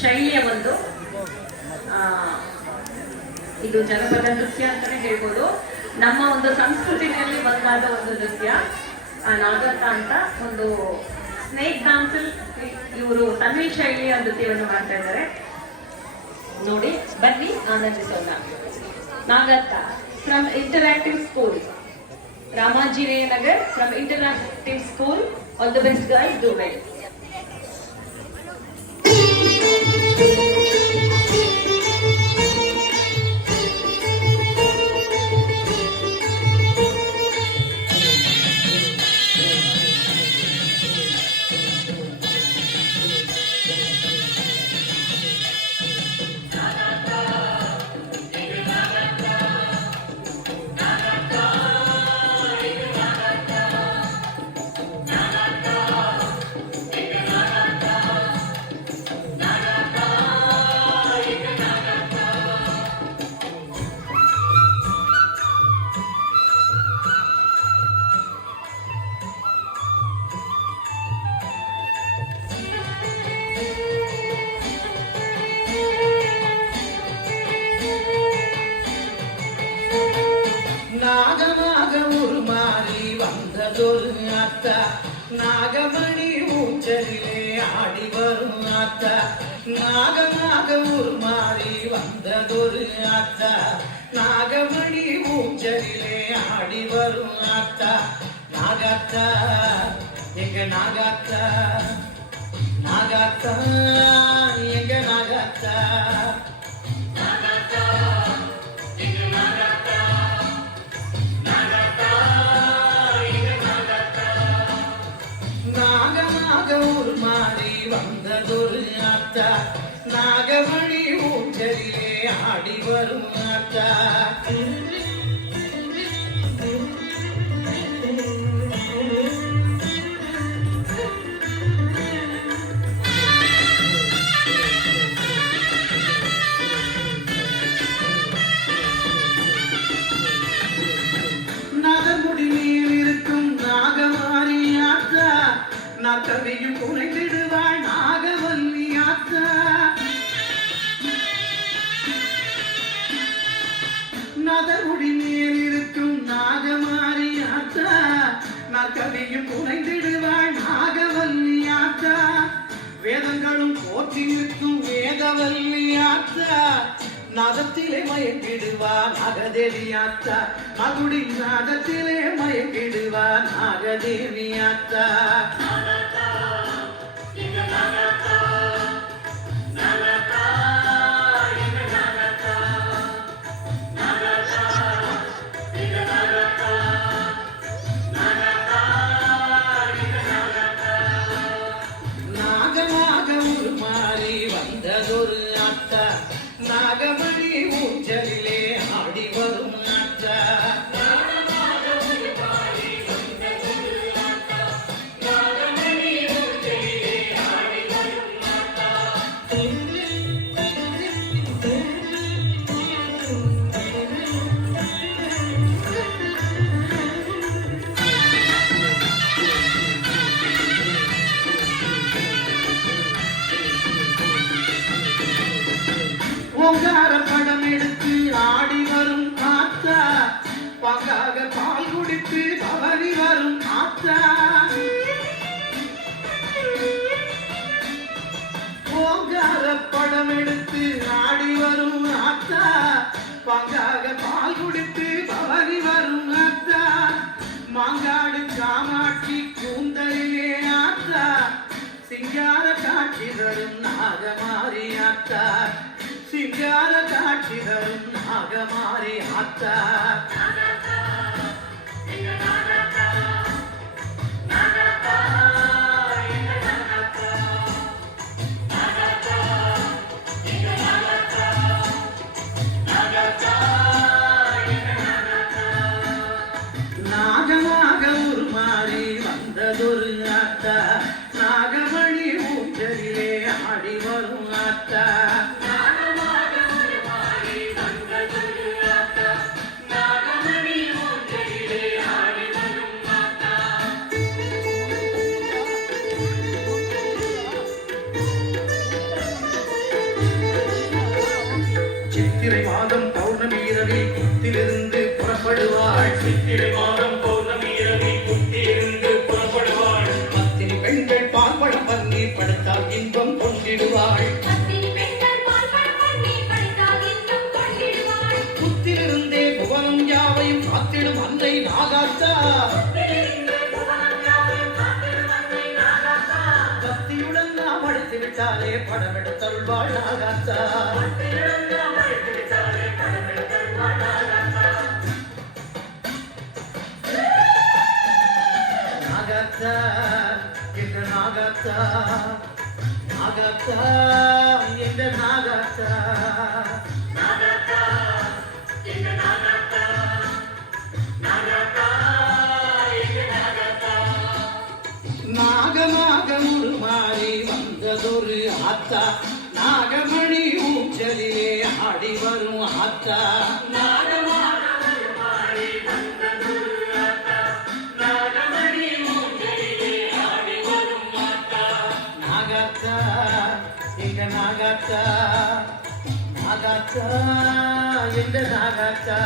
ಶೈಲಿಯ ಒಂದು ಇದು ಜನಪದ ನೃತ್ಯ ಅಂತಾನೆ ಹೇಳ್ಬೋದು. ನಮ್ಮ ಒಂದು ಸಂಸ್ಕೃತಿಯಲ್ಲಿ ಬಂದಾದ ಒಂದು ನೃತ್ಯ ನಾಗತ್ತ ಅಂತ ಒಂದು ಸ್ನೇಕ್ ಡ್ಯಾನ್ಸ್ ಇವರು ತನ್ವಿ ಶೈಲಿಯ ನೃತ್ಯವನ್ನು ಮಾಡ್ತಾ ಇದ್ದಾರೆ. ನೋಡಿ ಬನ್ನಿ ಆನಂದಿಸೋಣ. Nagatta from interactive school, Ramanjaneya Nagar, from interactive school. All the best girls, do well. நாகமாக உருமாறி வந்ததொரு அத்தா, நாகமணி ஊஞ்சலிலே ஆடி வரும் அத்தா. நாகமாக உருமாறி வந்ததொரு அத்தா, நாகமணி ஊஞ்சலிலே ஆடி வரும் அத்தா. நாகத்தா எங்க நாகத்தா, நாகத்தா எங்க நாகத்தா. உருமாறி வந்ததொரு அத்தா, நாகமணி ஊஞ்சலிலே ஆடி வரும் அத்தா. நகர்முடி மேல் இருக்கும் நாகமாரி அத்தா, நகரையும் குறைந்திடுவாள் நாகவல்லி அத்தா. நகர்முடி மேல் இருக்கும் நாகமாரி அத்தா, நகரையும் குறைந்திடுவாள் நாகவல்லி அத்தா. வேதங்களும் போற்றி நிற்கும் வேதவல்லி அத்தா, நாதத்திலே மயங்கிடுவா நாகதேவி அத்தா. மகுடி நாதத்திலே மயங்கிடுவா நாகதேவி அத்தா. நாகமாக உருமாறி வந்ததொரு அத்தா, நாகமணி ஊஞ்சலிலே ஆடி வரும் அத்தா. ஓங்கார படம் எடுத்து ஆடி வரும் ஆத்தா, பங்காக பால் குடித்து பவனி வரும் ஆத்தா. ஓங்கார படம் எடுத்து ஆடி வரும் ஆத்தா, பங்காக பால் குடித்து பவனி வரும் ஆத்தா. மாங்காடு காமாட்சி கூந்தலிலே ஆத்தா, சிங்கார காட்சி தரும் நாகமாரி ஆத்தா. சிங்கார காட்சி தரும் நாகமாரி ஆத்தா. நாகமாக உருமாறி வந்ததொரு அத்தா, நாகமணி ஊஞ்சலிலே ஆடி வரும் அத்தா. சித்திரை மாதம் பௌர்ணமி இரவில் குத்திலிருந்து புறப்படுவாள். சித்திரை மாதம் பௌர்ணமி இரவில் குத்தியிருந்து புறப்படுவாள். பத்தினி பெண்கள் பால்பழம் பண்ணி படுத்தால் இன்பம் கொண்டிடுவாள். புத்திலிருந்தே புவனம் யாவையும் காத்திடும் அன்னை நாகாத்தா. பக்தியுடன் நாம் அழைத்து விட்டாலே படமெடுத்தருள்வாள் நாகாத்தா. நாகாத்தா என்ற நாகாத்தா, நாகாத்தா என்ற நாகாத்தா. நாகமாக உருமாறி வந்ததொரு ஆத்தா, நாகமணி ஊஞ்சலிலே ஆடி வரும் ஆத்தா. நாகாத்தா எங்க நாகாத்தா, நாகாத்தா எங்க நாகாத்தா.